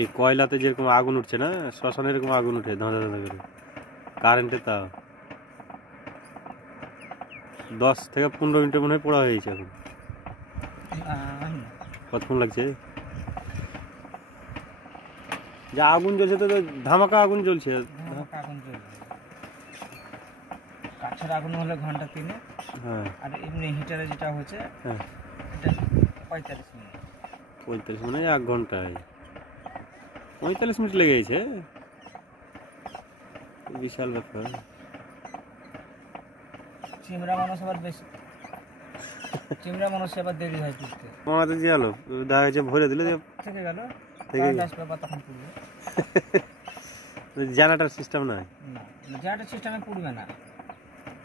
এই কয়লাতে যেরকম আগুন উঠছে না, শ্মশানে এরকম আগুন উঠে ধাঁধা ধাঁধা করে কারেন্টে। তা 10 থেকে 15 মিনিটের মনে হয় পোড়া হয়েছে এখন। কতক্ষণ লাগছে? যে আগুন জ্বলছে তো ধামাকা আগুন জ্বলছে। কাঠের আগুন হলে ঘন্টা 3, হ্যাঁ, আর এমনি হিটারে যেটা হচ্ছে হ্যাঁ, এটা 45 মিনিট। 45 মানে 1 ঘন্টায় 45 মিনিট লেগে গেছে। বিশাল ব্যাপার। চিমড়া মানুষ আবার বেশি, চিমড়া মানুষ আবার দেরি হয় তুলতে। আমাদের যে আলো দেখা যাচ্ছে ভরে দিলে থেকে গেল, তখন পুড়বে। জেনারেটর সিস্টেম নাই। না, জেনারেটর সিস্টেমে পুড়বে না।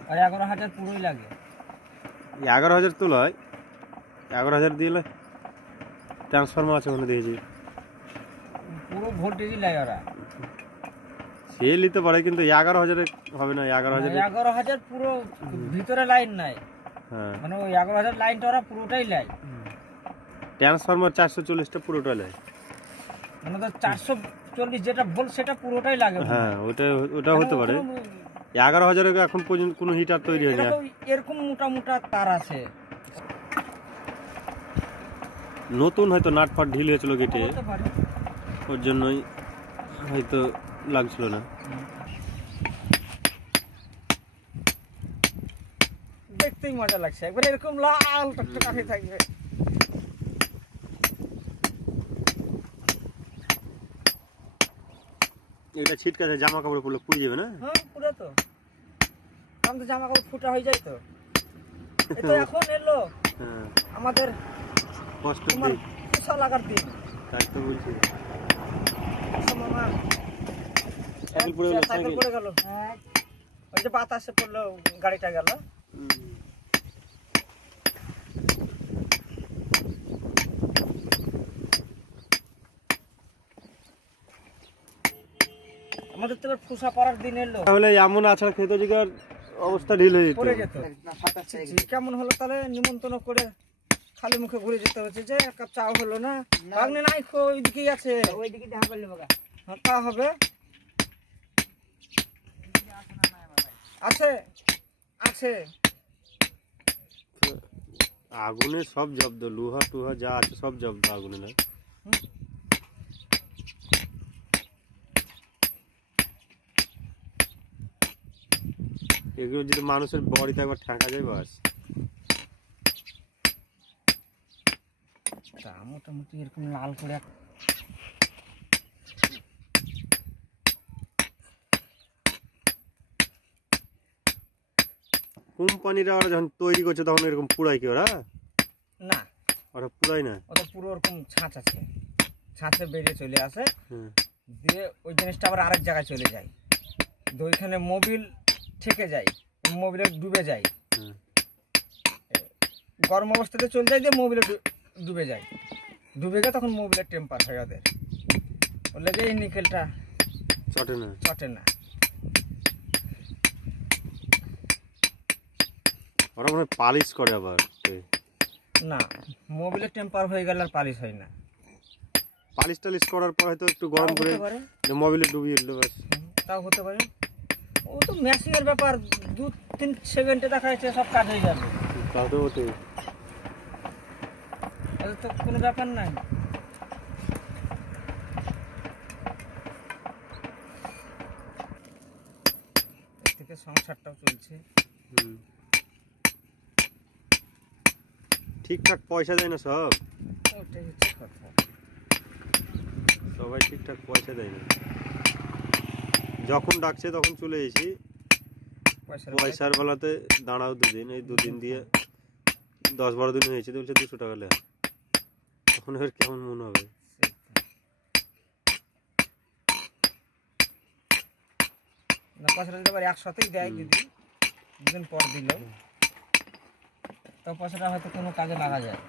আর 11,000 পুরোই লাগে। 11,000 তোলা হয়, 11,000 দিয়ে ট্রান্সফরমার আছে ওখানে দিয়েছি। পুরো ভোল্টেজই লাগে ওরা। সে নিতে পারে কিন্তু 11,000 হবে না। 11,000 পুরো ভিতরে লাইন নাই। হ্যাঁ, মানে ওই 11,000 লাইনটা ওরা পুরোটাই লাই। ট্রান্সফরমার 440টা পুরোটাই লাগে। মানে তো 440 যেটা বল সেটা পুরোটাই লাগে। হ্যাঁ, ওটা হতে পারে। 11,000 এখন পর্যন্ত কোনো হিটার তৈরি হয়নি। এরকম মোটা মোটা তার আছে। নতুন হয়তো নাট ফাট ঢিল হয়েছিল গেটে, ওর জন্যই হয়তো লাগছিল না। দেখতেই মজা লাগছে, একবার এরকম লাল টকটকা হয়ে থাকবে। এটা ছিটকাছে জামা কাপড় পরলে পুড়ে যাবে না? হ্যাঁ, পুরো তো আমি তো জামা কাপড় ফুটা হয়ে যায় তো। এই তো এখন এলো আমাদের কষ্ট দিন, কুসা লাগার দিন। তাই তো বলছি। মামা সাইকেল পড়ে গেল, ওই যে বাতাসে পড়লো, গাড়িটা গেল। আমাদের তো এবার ফুসা পড়ার দিন এলো। তাহলে এমন আছাড় খেতে জিগার অবস্থা ঢিল হয়ে পড়ে যেত। কেমন হলো তাহলে? নিমন্ত্রণ করে খালি মুখে ঘুরে যেতে হচ্ছে, যে এক কাপ চাও হলো না। ভাগ্নে নাই, ওইদিকেই আছে, ওইদিকে দেখা করলে তা হবে। আছে আছে আগুনে সব জব্দ, লোহা টুহা যা আছে সব জব্দ আগুনে। না এগুলো যদি মানুষের বডিতে একবার ঠেকা যায় বাস। মোটামুটি এরকম লাল করে কোম্পানিরা ওরা যখন তৈরি করছে তখন এরকম পুরাই কি ওরা? না, ওরা পুরাই না। ওটা পুরো ওরকম ছাঁচ আছে, ছাঁচে বেরিয়ে চলে আসে, দিয়ে ওই জিনিসটা আবার আরেক জায়গায় চলে যায়। তো ওইখানে মোবিল ঠেকে যায়, মোবিলে ডুবে যায়, গরম অবস্থাতে চলে যায়, দিয়ে মোবিলে ডুবে যায়। ডুবে গিয়ে তখন মোবিলের টেম্পার হয় ওদের, বললে যে এই নিকেলটা চটে না। ওরা মনে হয় পালিশ করে আবার। না, মোবিলের টেম্পার হয়ে গেলে আর পালিশ হয় না। পালিশ টালিশ করার পর হয়তো একটু গরম করে মোবিলে ডুবিয়ে দিল ব্যাস। তাও হতে পারে। ও তো মেশিনের ব্যাপার, 2-3 সেকেন্ডে দেখা যাচ্ছে সব কাজ হয়ে যাবে। তাও তো হতে, এটা তো কোনো ব্যাপার নাই। এর থেকে সংসারটাও চলছে। ঠিকঠাক পয়সা দেয় না সব। ওটাই হচ্ছে কথা, সবাই ঠিকঠাক পয়সা দেয় না। যখন ডাকছে তখন চলে এসেছি, পয়সার বেলাতে দাঁড়াও 2 দিন। এই 2 দিন দিয়ে 10-12 দিন হয়েছে, বলছে 200 টাকা লে। তখন এবার কেমন মনে হবে? না, পয়সাটা যদি আবার একসাথেই দেয়, দিদি 2 দিন পর দিলেও তো পয়সাটা হয়তো কোনো কাজে লাগা যায়।